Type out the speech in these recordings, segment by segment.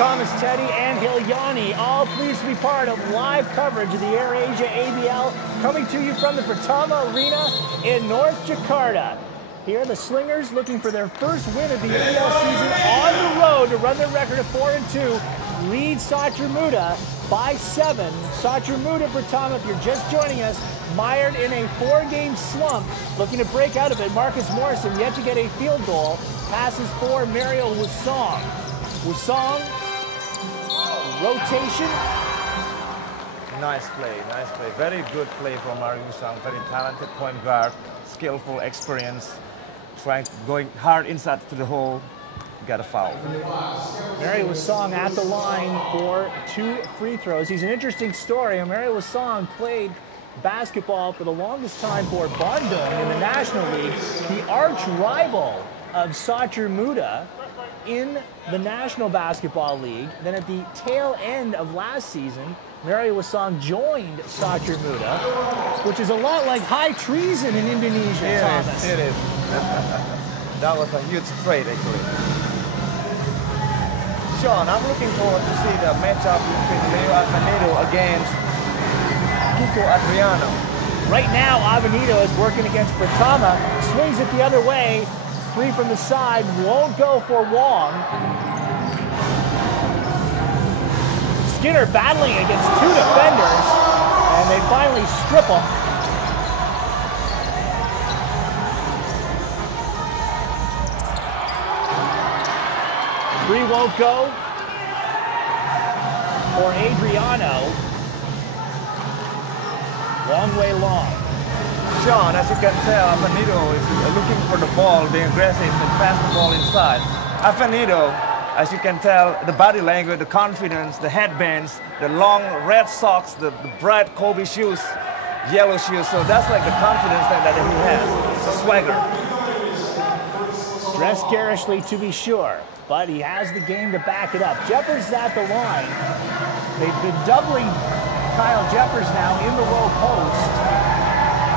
Thomas, Teddy, and Hilyani, all pleased to be part of live coverage of the AirAsia ABL, coming to you from the Pratama Arena in North Jakarta. Here, the Slingers looking for their first win of the ABL season on the road to run their record of 4-2, lead Satria Muda by 7. Satria Muda Pratama, if you're just joining us, mired in a 4-game slump, looking to break out of it. Marcus Morrison yet to get a field goal, passes for Mario Wusong. Wusong, rotation. Nice play. Very good play from Mario Wusong. Very talented point guard, skillful, experience, going hard inside to the hole. Got a foul. Mario Wusong at the line for 2 free throws. He's an interesting story. Mario Wusong played basketball for the longest time for Bandung in the National League, the arch rival of Satria Muda in the National Basketball League. Then at the tail end of last season, Mario Wusong joined Satria Muda, which is a lot like high treason in Indonesia, Thomas. It is. That was a huge trade, actually. Sean, I'm looking forward to see the matchup between Leo Avenado against Kiko Adriano. Right now, Avenado is working against Pratama, swings it the other way, 3 from the side, won't go for Wong. Skinner battling against 2 defenders, and they finally strip him. Three won't go for Adriano. Long way long. Sean, as you can tell, Avenado is looking for the ball, being aggressive, and pass the ball inside. Avenado, as you can tell, the body language, the confidence, the headbands, the long red socks, the bright Kobe shoes, yellow shoes. So that's like the confidence that he has, the swagger. Dressed garishly to be sure, but he has the game to back it up. Jeffers is at the line. They've been doubling Kyle Jeffers now in the low post,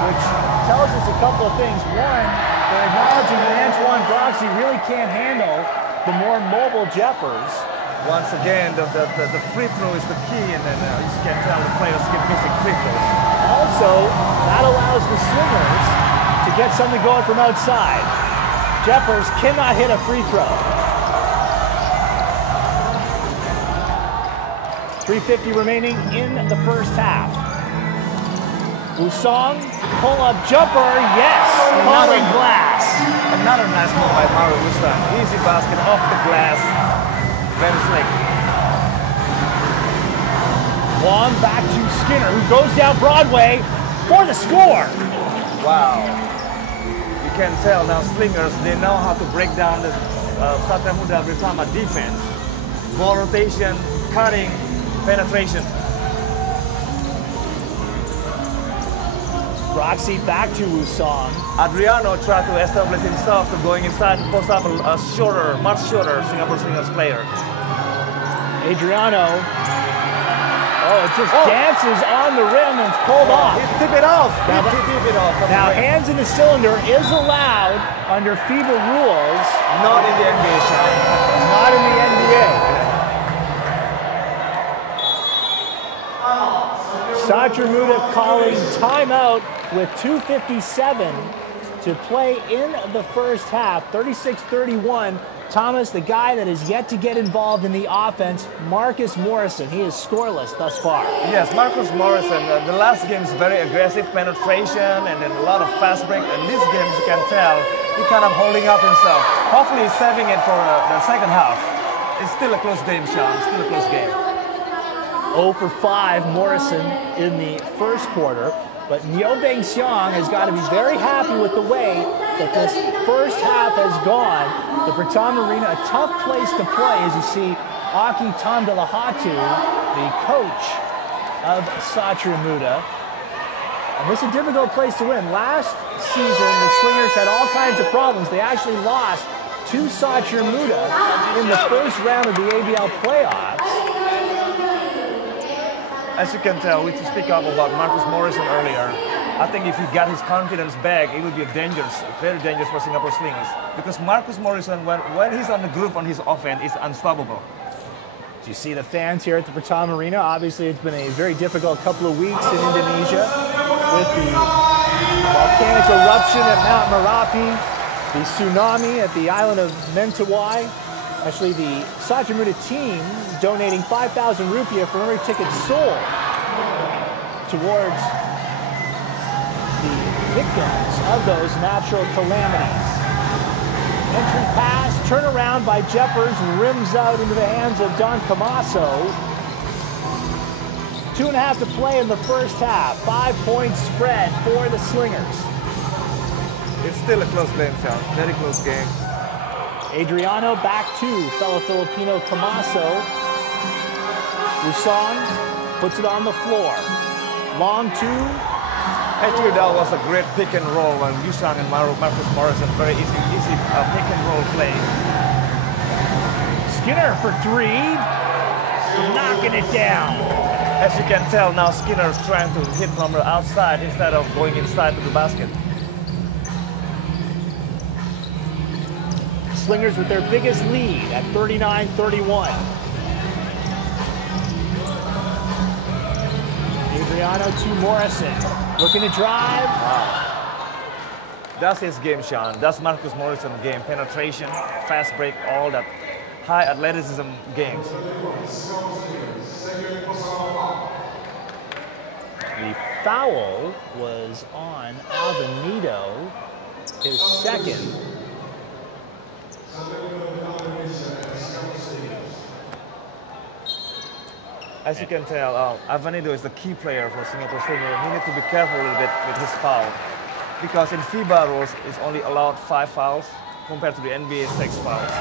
which tells us a couple of things. One, they're acknowledging that Antoine Broxy really can't handle the more mobile Jeffers. Once again, the free throw is the key, and then you can tell the players keep missing free throws. Also, that allows the Slingers to get something going from outside. Jeffers cannot hit a free throw. 3:50 remaining in the first half. Wusong, pull-up jumper, yes, calling glass. Another nice move by Mario Wusong. Easy basket off the glass. Very slick. Wong back to Skinner, who goes down Broadway for the score. Wow. You can tell now Slingers, they know how to break down the Satria Muda Pratama defense. Ball rotation, cutting, penetration. Broxy back to Wusong. Adriano tried to establish himself to going inside and post up a shorter, much shorter Singapore Slingers player. Adriano. Oh, it just dances on the rim and it's pulled off. He took it off. He took it off. Now, hands in the cylinder is allowed under FIBA rules. Not in the NBA, Sean. Not in the NBA. Satria Muda calling timeout with 2:57 to play in the first half. 36-31. Thomas, the guy that is yet to get involved in the offense, Marcus Morrison. He is scoreless thus far. Yes, Marcus Morrison. The last game is very aggressive penetration and then a lot of fast break. And this game, you can tell, he kind of holding up himself. Hopefully he's saving it for the second half. It's still a close game, Sean. Still a close game. 0 for 5 Morrison in the first quarter. But Nyo Beng Xiong has got to be very happy with the way that this first half has gone. The Pratama Arena, a tough place to play, as you see Aki Tamdalahatu, the coach of Satria Muda. And this is a difficult place to win. Last season, the Slingers had all kinds of problems. They actually lost to Satria Muda in the first round of the ABL playoffs. As you can tell, we speak up about Marcus Morrison earlier. I think if he got his confidence back, it would be dangerous, very dangerous for Singapore Slingers. Because Marcus Morrison, when he's on the groove on his offense, is unstoppable. You see the fans here at the Pertama Arena. Obviously, it's been a very difficult couple of weeks in Indonesia with the volcanic eruption at Mount Merapi, the tsunami at the island of Mentawai. Actually, the Satria Muda team donating 5,000 rupiah for every ticket sold towards the victims of those natural calamities. Entry pass, turnaround by Jeffers, rims out into the hands of Don Camaso. 2.5 to play in the first half. 5-point spread for the Slingers. It's still a close game, Sean. Very close game. Adriano back to fellow Filipino Camaso. Rusong puts it on the floor. Long two. Actually, that was a great pick and roll when Yusang and Marcus Morrison, very easy pick and roll play. Skinner for three, knocking it down. As you can tell now, Skinner is trying to hit from the outside instead of going inside to the basket. Slingers with their biggest lead at 39-31. Adriano to Morrison, looking to drive. Wow. That's his game, Sean. That's Marcus Morrison's game. Penetration, fast break, all that high athleticism games. The foul was on Avenido, his second. As you can tell, Avenido is the key player for Singapore Slingers. He needs to be careful a little bit with his foul. Because in FIBA rules, it's only allowed 5 fouls compared to the NBA 6 fouls.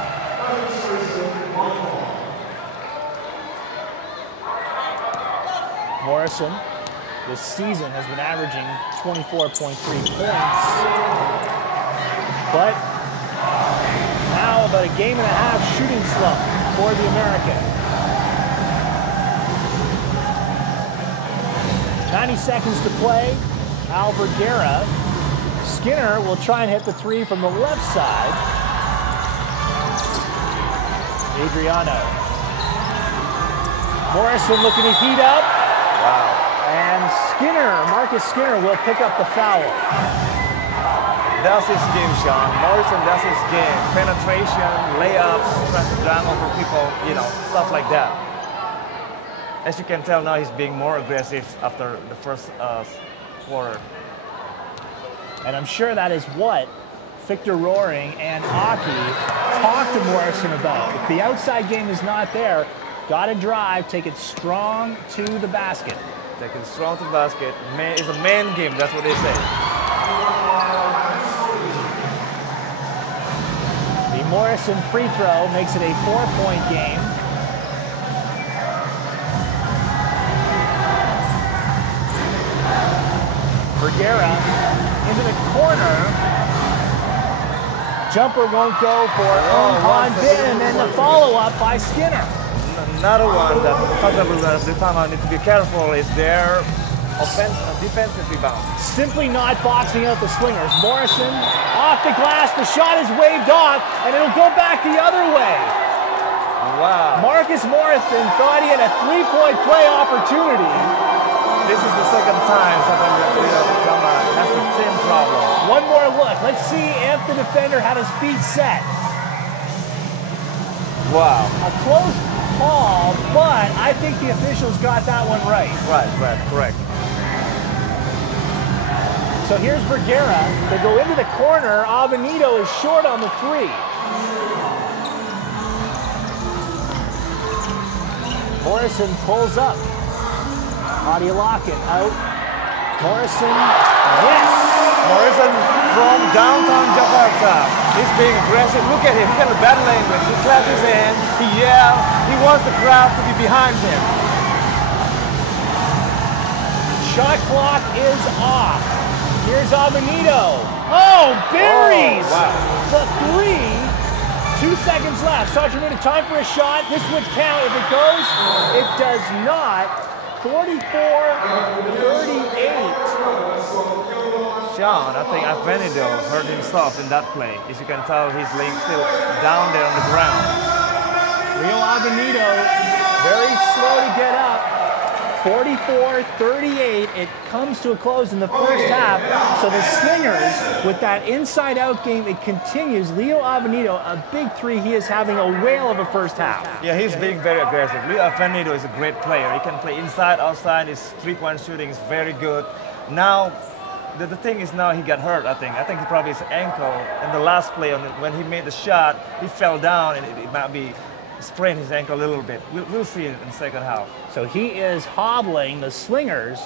Morrison, this season, has been averaging 24.3 points. But now about a game and a half shooting slump for the American. 90 seconds to play. Al Vergara. Skinner will try and hit the three from the left side. Adriano. Morrison looking to heat up. Wow. And Skinner, Marcus Skinner, will pick up the foul. That's his game, Sean. Morrison, that's his game. Penetration, layups, trying to jam over people, you know, stuff like that. As you can tell now, he's being more aggressive after the first quarter. And I'm sure that is what Victor Roaring and Aki talked to Morrison about. If the outside game is not there, got to drive, take it strong to the basket. Take it strong to the basket. It's a man game, that's what they say. The Morrison free throw makes it a 4-point game. Vergara into the corner. Jumper won't go for Han Bin, and then the follow-up by Skinner. Another one that the time need to be careful is their defensive rebound. Simply not boxing out the Slingers. Morrison off the glass, the shot is waved off, and it'll go back the other way. Wow. Marcus Morrison thought he had a 3-point play opportunity. This is the second time Satria has the same problem. One more look. Let's see if the defender had his feet set. Wow. A close call, but I think the officials got that one right. Right, correct. So here's Vergara. They go into the corner. Avenido is short on the three. Morrison pulls up. Adialakin out. Morrison, yes! Morrison from downtown Jakarta. He's being aggressive. Look at him. Look at the bad language. He claps his hand. He yells. He wants the crowd to be behind him. Shot clock is off. Here's Avenido. Oh, buries the three. 2 seconds left. Satria Muda, time for a shot. This would count if it goes. It does not. 44-38. Sean, I think Avenido hurt himself in that play. As you can tell, he's laying still down there on the ground. Rio Avenido Very slow to get up. 44-38. It comes to a close in the first half. So the Slingers, with that inside-out game, it continues. Leo Avenido, a big three. He is having a whale of a first half. Yeah, he's being very aggressive. Leo Avenido is a great player. He can play inside, outside. His three-point shooting is very good. Now, the thing is now he got hurt, I think. I think he probably his ankle in the last play when he made the shot, he fell down and it might be sprained his ankle a little bit. We'll see it in the second half. So he is hobbling. The Slingers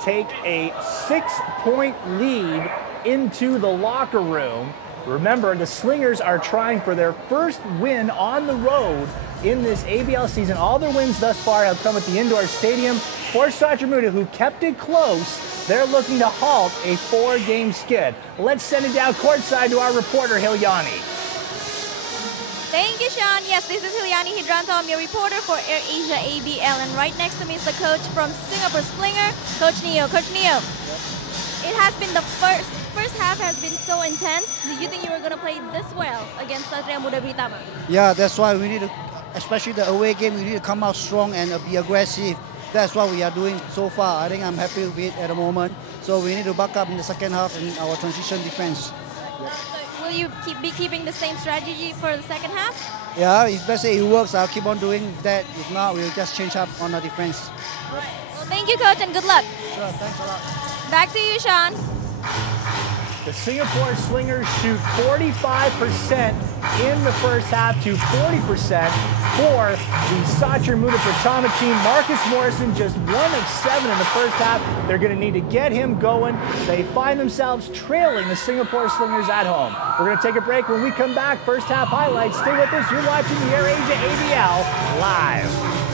take a 6-point lead into the locker room. Remember, the Slingers are trying for their first win on the road in this ABL season. All their wins thus far have come at the indoor stadium. For Satria Muda, who kept it close, they're looking to halt a 4-game skid. Let's send it down courtside to our reporter, Hilyani. Thank you, Sean. Yes, this is Hilyani Hidranto. I'm your reporter for AirAsia ABL. And right next to me is the coach from Singapore Slinger, Coach Neo. Coach Neo, it has been the first half has been so intense. Did you think you were going to play this well against Satria Muda Britama? Yeah, that's why we need to, especially the away game, we need to come out strong and be aggressive. That's what we are doing so far. I think I'm happy with it at the moment. So we need to back up in the second half in our transition defense. So will you be keeping the same strategy for the second half? Yeah, if let's say it works, I'll keep on doing that. If not, we'll just change up on the defense. All right. Well, thank you, Coach, and good luck. Sure, thanks a lot. Back to you, Sean. The Singapore Slingers shoot 45% in the first half to 40% for the Satria Muda Pratama team. Marcus Morrison just 1 of 7 in the first half. They're going to need to get him going. They find themselves trailing the Singapore Slingers at home. We're going to take a break. When we come back, first half highlights. Stay with us. You're watching the AirAsia ABL live.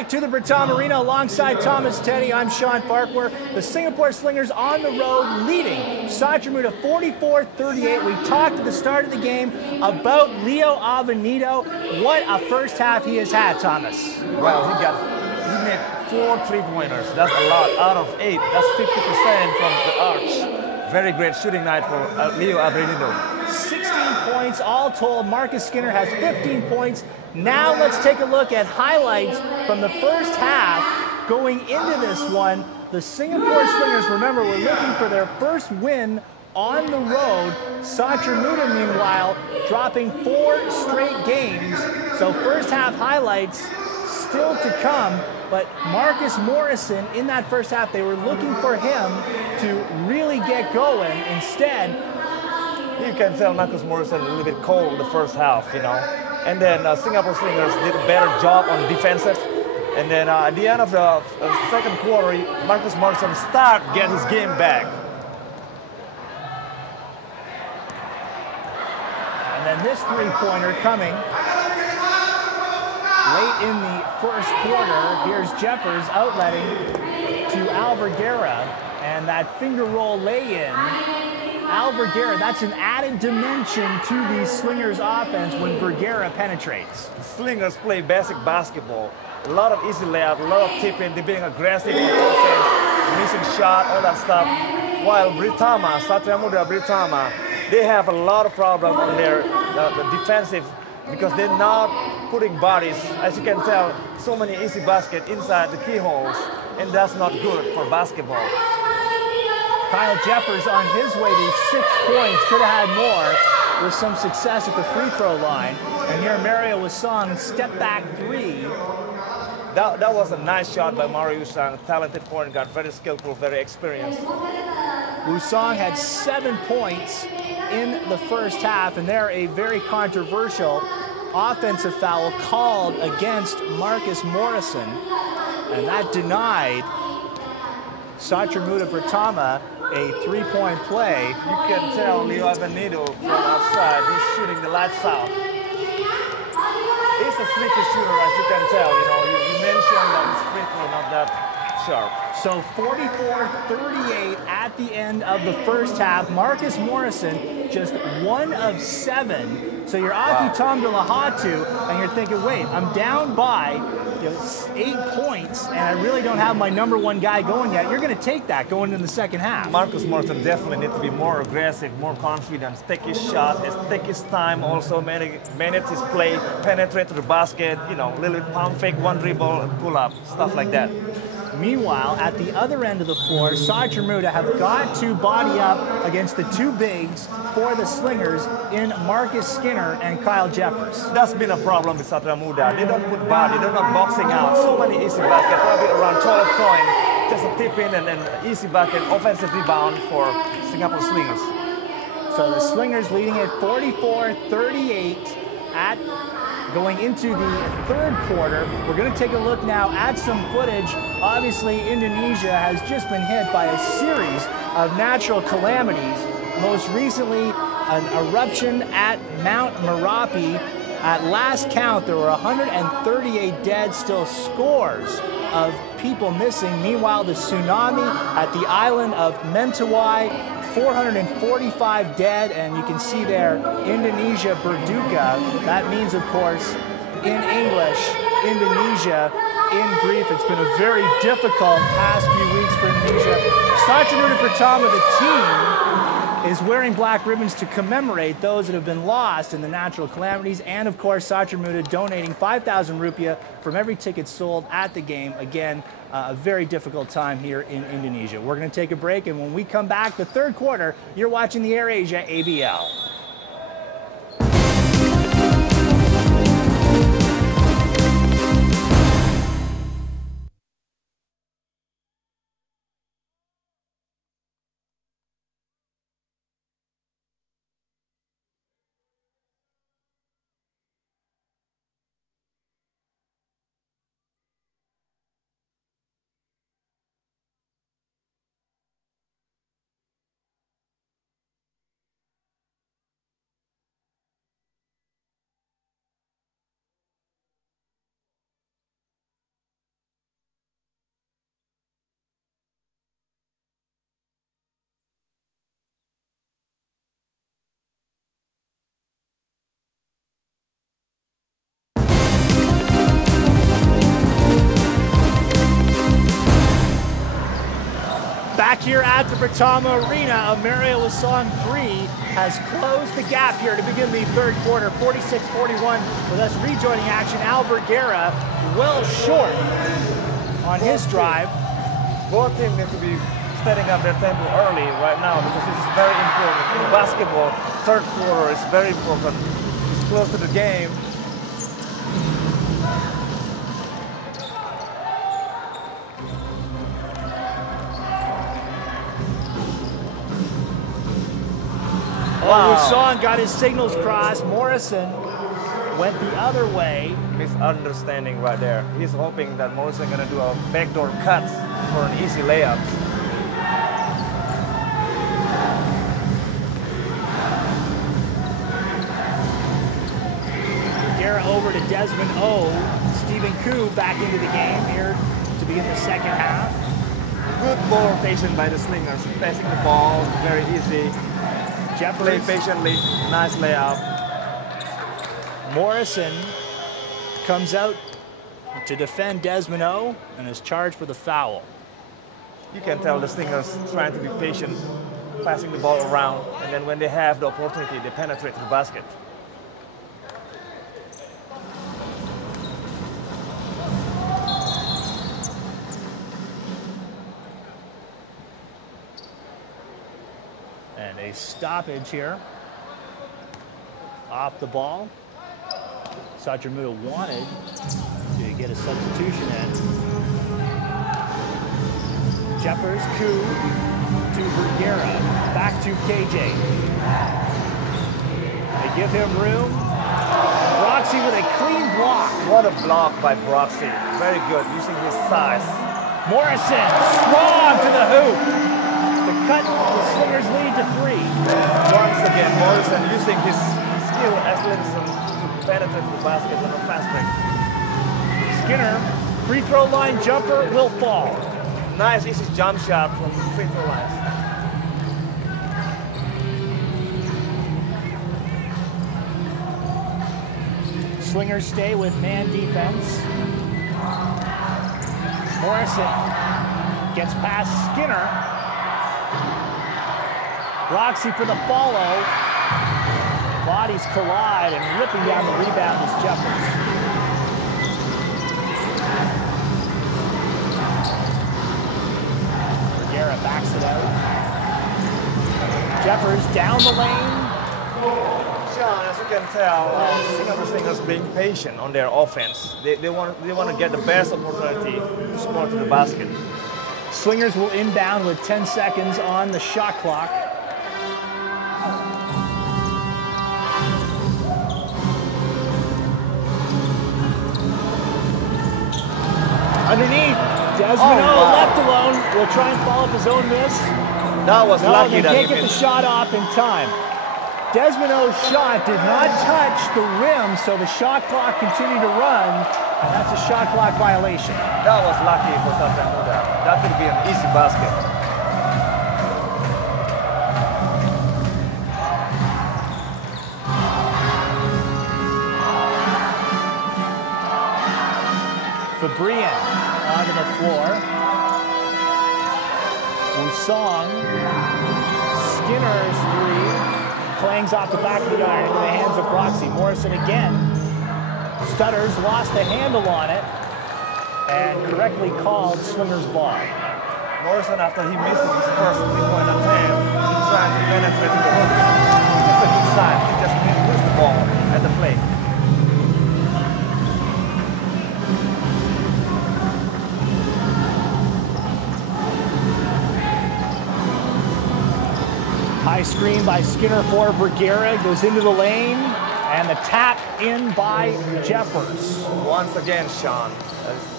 back to the Britam Arena alongside Thomas Teddy. I'm Sean Farquhar. The Singapore Slingers on the road leading Satria Muda 44-38. We talked at the start of the game about Leo Avenido. What a first half he has had, Thomas. Well, he made 4 3-pointers. That's a lot out of 8. That's 50% from the arch. Very great shooting night for Leo Avenido. 16 points all told. Marcus Skinner has 15 points. Now let's take a look at highlights from the first half going into this one. The Singapore Slingers, remember, were looking for their first win on the road. Satria Muda, meanwhile, dropping 4 straight games. So first half highlights still to come. But Marcus Morrison, in that first half, they were looking for him to really get going. Instead, you can tell Marcus Morrison a little bit cold the first half, you know. And then Singapore Slingers did a better job on defensive. And then at the end of the second quarter, Marcus Morrison get his game back. And then this three-pointer coming late in the first quarter. Here's Jeffers outletting to Al Vergara, and that finger roll lay-in. Al Vergara, that's an added dimension to the Slingers offense when Vergara penetrates. The Slingers play basic basketball. A lot of easy layup, a lot of tipping, they're being aggressive on offense, missing shot, all that stuff. While Britama, Satria Muda, Britama, they have a lot of problems on their the defensive because they're not putting bodies. As you can tell, so many easy baskets inside the keyholes, and that's not good for basketball. Kyle Jeffers on his way to 6 points, could have had more with some success at the free throw line. And here Mario Wasong, step back 3. That was a nice shot by Mario Wasong, talented point guard, very skillful, very experienced. Wasong had 7 points in the first half, and there a very controversial offensive foul called against Marcus Morrison, and that denied Satria Muda Britama a 3-point play. You can tell Leo Avenido from outside, he's shooting the lights out. He's a sneaky shooter, as you can tell. You know, you mentioned that his free throw not that sharp. So 44-38 at the end of the first half. Marcus Morrison just 1 of 7. So you're Aki Tom de Lahatu, and you're thinking, wait, I'm down by 8 points, and I really don't have my number 1 guy going yet. You're going to take that going into the second half. Marcus Morrison definitely needs to be more aggressive, more confident, take his shot, take his time, also manage his play, penetrate to the basket, you know, little bit pump fake, 1 dribble, and pull up, stuff like that. Meanwhile, at the other end of the floor, Satria Muda have got to body up against the 2 bigs for the Slingers in Marcus Skinner and Kyle Jeffers. That's been a problem with Satria Muda. They don't put body, they're not boxing out. So many easy baskets, probably around 12 points, just a tip in and then easy bucket, offensive rebound for Singapore Slingers. So the Slingers leading at 44-38 at going into the third quarter. We're going to take a look now at some footage. Obviously, Indonesia has just been hit by a series of natural calamities. Most recently, an eruption at Mount Merapi. At last count, there were 138 dead, still scores of people missing. Meanwhile, the tsunami at the island of Mentawai, 445 dead, and you can see there Indonesia Berduka. That means, of course, in English, Indonesia in Greek. It's been a very difficult past few weeks for Indonesia. Satria Muda Britama, the team, is wearing black ribbons to commemorate those that have been lost in the natural calamities, and of course Satria Muda donating 5,000 rupiah from every ticket sold at the game. Again, a very difficult time here in Indonesia. We're going to take a break, and when we come back, the third quarter, you're watching the AirAsia ABL. Back here at the Pratama Arena, Amerio Wasong 3 has closed the gap here to begin the third quarter, 46-41. With us rejoining action, Al Vergara well short on his drive. Both teams need to be setting up their tempo early right now because this is very important. In basketball, third quarter is very important. It's close to the game. Wow. Wasong got his signals crossed. Morrison went the other way. Misunderstanding right there. He's hoping that Morrison gonna do a backdoor cut for an easy layup. Vergara over to Desmond O. Stephen Koo back into the game here to begin the second half. Good ball rotation by the Slingers. Passing the ball, very easy. Play patiently, nice layup. Morrison comes out to defend Desmond O and is charged with a foul. You can tell the Slingers trying to be patient, passing the ball around, and then when they have the opportunity, they penetrate the basket. And a stoppage here. Off the ball. Satria Muda wanted to get a substitution in. Jeffers, Koo to Vergara. Back to KJ. They give him room. Broxy with a clean block. What a block by Broxy. Very good, using his size. Morrison, strong to the hoop. The cut, the Slingers lead to 3. Once again, Morrison using his skill athleticism to penetrate the basket on a fast break. Skinner, free throw line jumper will fall. Nice easy jump shot from the free throw line. Slingers stay with man defense. Morrison gets past Skinner. Broxy for the follow. Bodies collide and ripping down the rebound is Jeffers. Vergara backs it out. Jeffers down the lane. Sean, as you can tell, Singapore Slingers being patient on their offense. They want to get the best opportunity to score to the basket. Slingers will inbound with 10 seconds on the shot clock. Underneath, Desmond O left alone. Will try and follow up his own miss. That was lucky they that can't he get the missed. shot off in time. Desmond O's shot did not touch the rim, so the shot clock continued to run, and that's a shot clock violation. That was lucky for Satria Muda. That could be an easy basket. Fabrian onto the floor. Wasong. Skinner's 3. Clangs off the back of the iron into the hands of Broxy. Morrison again. Stutters, lost the handle on it, and correctly called Slingers ball. Morrison, after he missed his first three-point attempt, he's trying to penetrate the hook. It's a good sign. He just missed the ball at the plate. High screen by Skinner for Vergara, goes into the lane, and the tap in by Jeffers. Once again, Sean,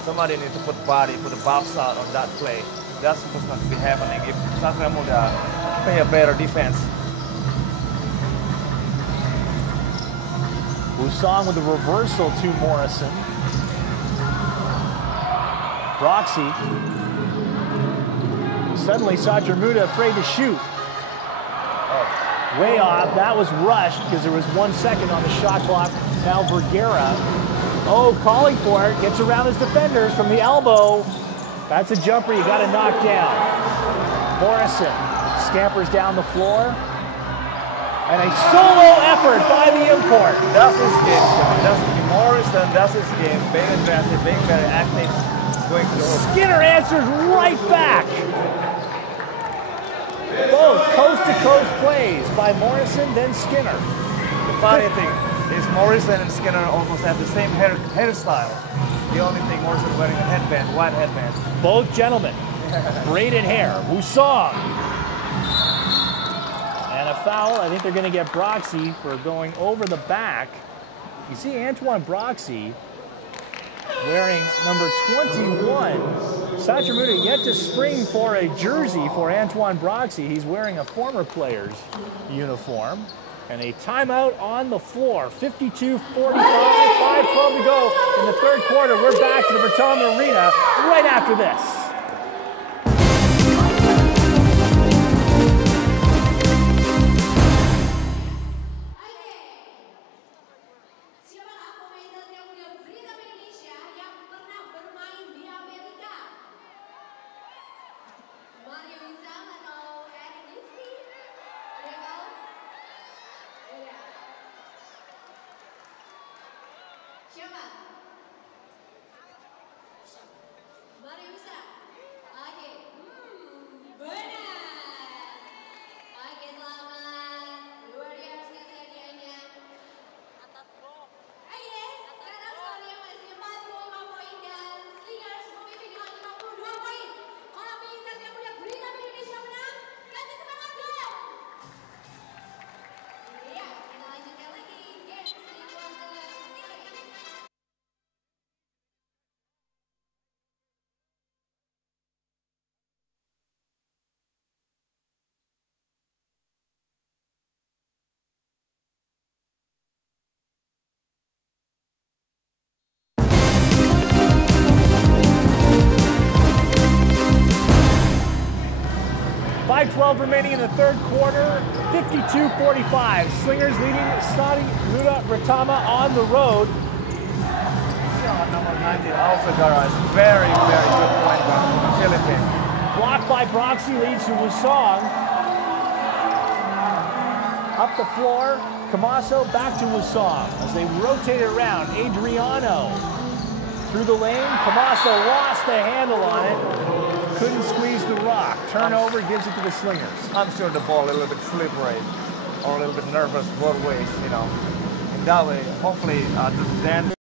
somebody needs to put a box out on that play. That's what's going to be happening if Satria Muda play a better defense. Wasong with a reversal to Morrison. Broxy. Suddenly, Satria Muda afraid to shoot. Way off. That was rushed because there was 1 second on the shot clock. Now Vergara. Oh, calling for it. Gets around his defenders from the elbow. That's a jumper you got to knock down. Morrison scampers down the floor. And a solo effort by the import. That's his game, John. That's Morrison, that's his game. Being aggressive, being very active, going to the hoop. Skinner answers right back. Both coast-to-coast plays by Morrison, then Skinner. The funny thing is Morrison and Skinner almost have the same hairstyle. The only thing, Morrison wearing a headband, white headband. Both gentlemen, braided hair. Wusong. And a foul. I think they're going to get Broxy for going over the back. You see Antoine Broxy wearing number 21. Satria Muda yet to spring for a jersey for Antoine Broxy. He's wearing a former player's uniform. And a timeout on the floor. 52-45, 5:12 to go in the third quarter. We're back to the Bertama Arena right after this. Remaining in the third quarter, 52-45. Slingers leading Muda Bertama on the road. Number 19, Alpha Gara is very, very good point guard from the Philippines. Blocked by Broxy, leads to Wusong. Up the floor, Camaso back to Wusong as they rotate around. Adriano through the lane. Camaso lost the handle on it. Couldn't squeeze the rock. Turnover, gives it to the Slingers. I'm sure the ball a little bit slippery or a little bit nervous both ways, you know. In that way, hopefully, then